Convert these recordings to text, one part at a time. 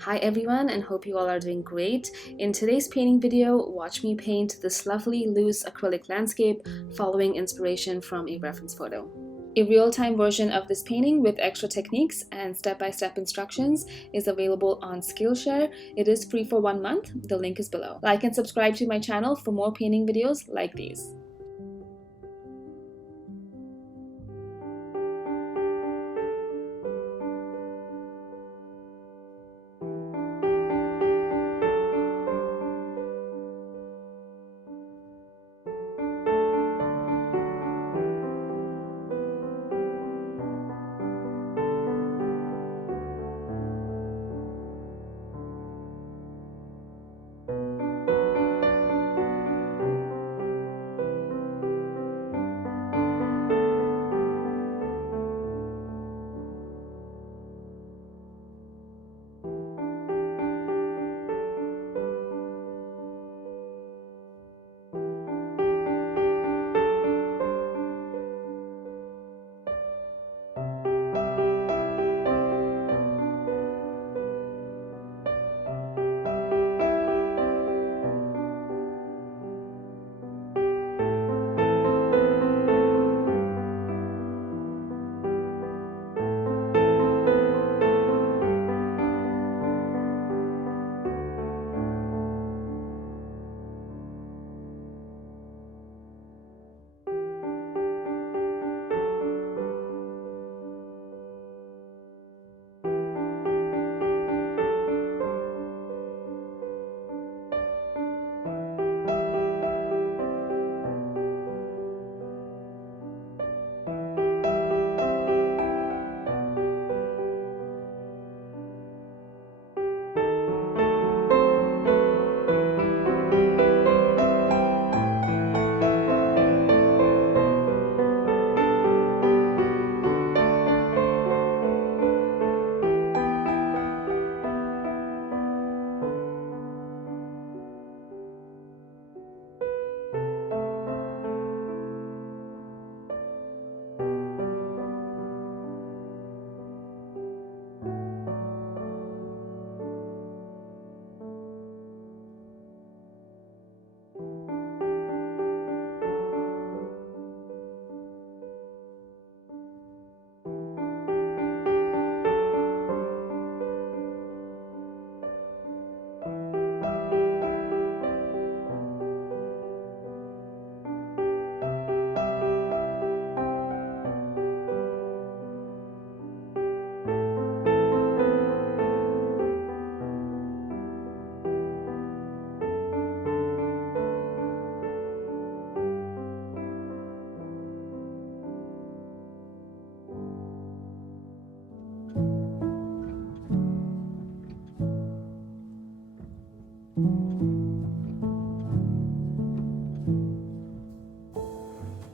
Hi everyone, and hope you all are doing great. In today's painting video, watch me paint this lovely loose acrylic landscape following inspiration from a reference photo. A real-time version of this painting with extra techniques and step-by-step instructions is available on Skillshare. It is free for 1 month. The link is below. Like and subscribe to my channel for more painting videos like these.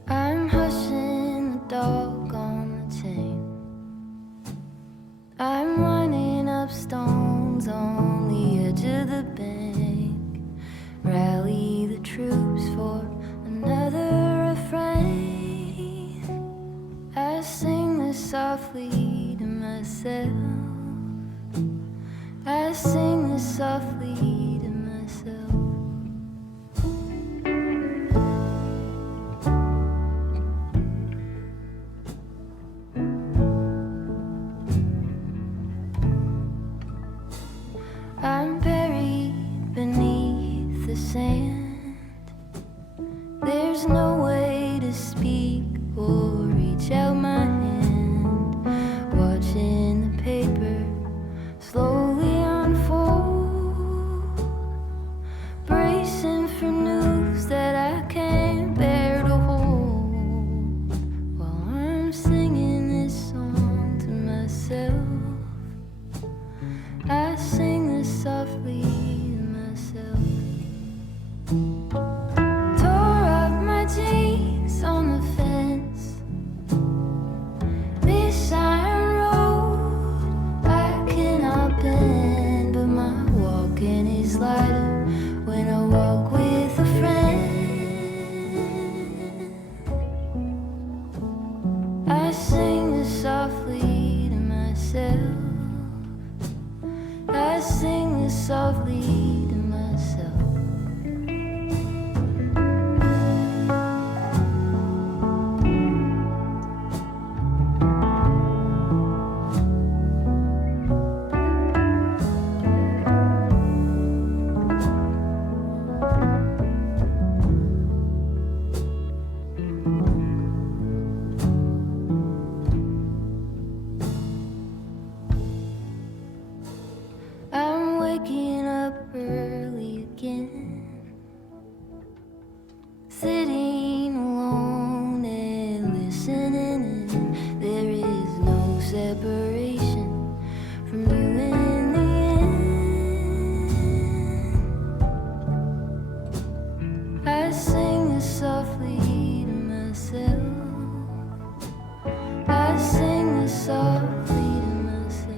I'm hushing the dog on the chain. I'm running up stones on the edge of the bank. Rally the troops for another refrain. I sing this softly to myself. I sing this softly to myself. I'm buried beneath the sand. There's no way to speak or reach out my hand. Watching the paper slowly unfold, bracing for news that I can't bear to hold. While I'm singing this song to myself, I sing this softly to myself. Tore up my jeans on the fence. This iron road I cannot bend, but my walking is lighter when I walk with a friend. I sing this softly to myself. I I sing this softly to myself. I'm waking up early again, sitting alone and listening, and there is no separation from you in the end. I sing this softly to myself. I sing this softly to myself.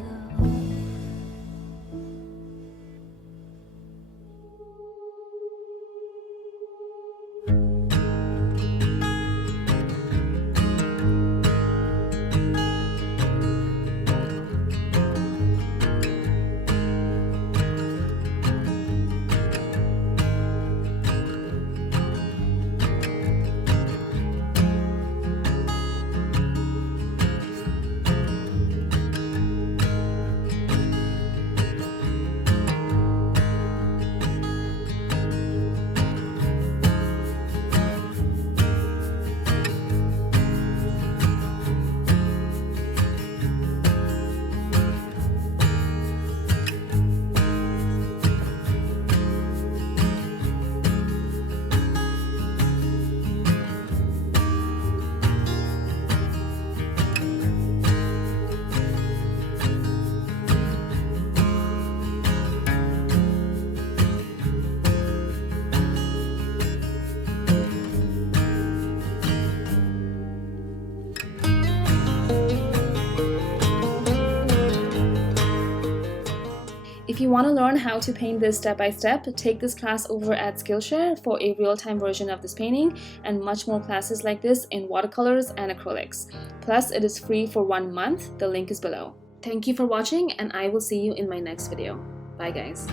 If you want to learn how to paint this step by step, take this class over at Skillshare for a real-time version of this painting and much more classes like this in watercolors and acrylics. Plus, it is free for 1 month. The link is below. Thank you for watching, and I will see you in my next video. Bye guys.